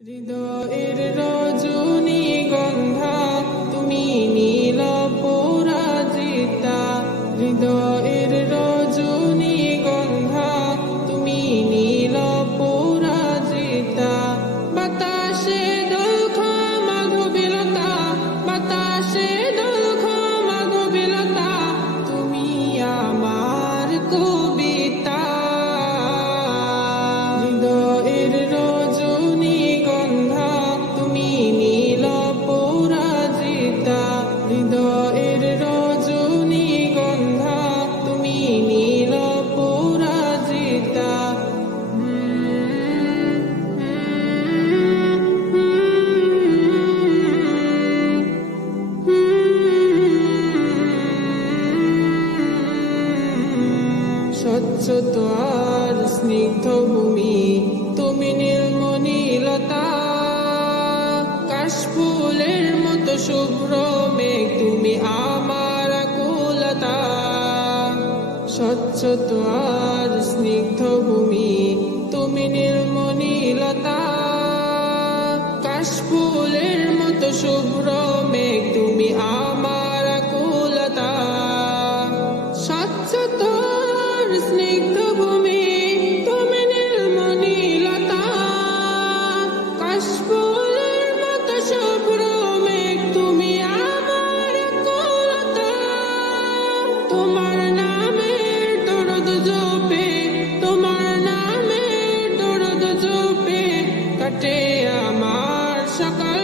হৃদয়ের রজনী গন্ধা তুমি নীল নীরবতা কাশফুলের মতো শুভ্র মেঘ, তুমি আমার আকুলতা। স্বচ্ছ আর স্নিগ্ধ ভূমি, তুমি নীলমণিলতা কাশফুলের মতো শুভ্র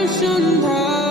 সন্ধ্যা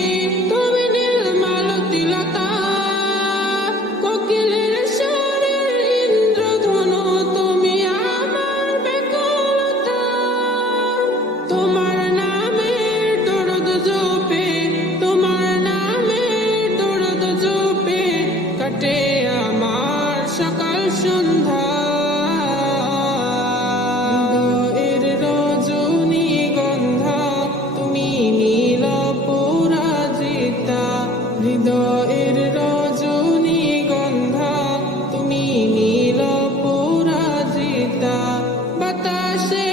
mercy.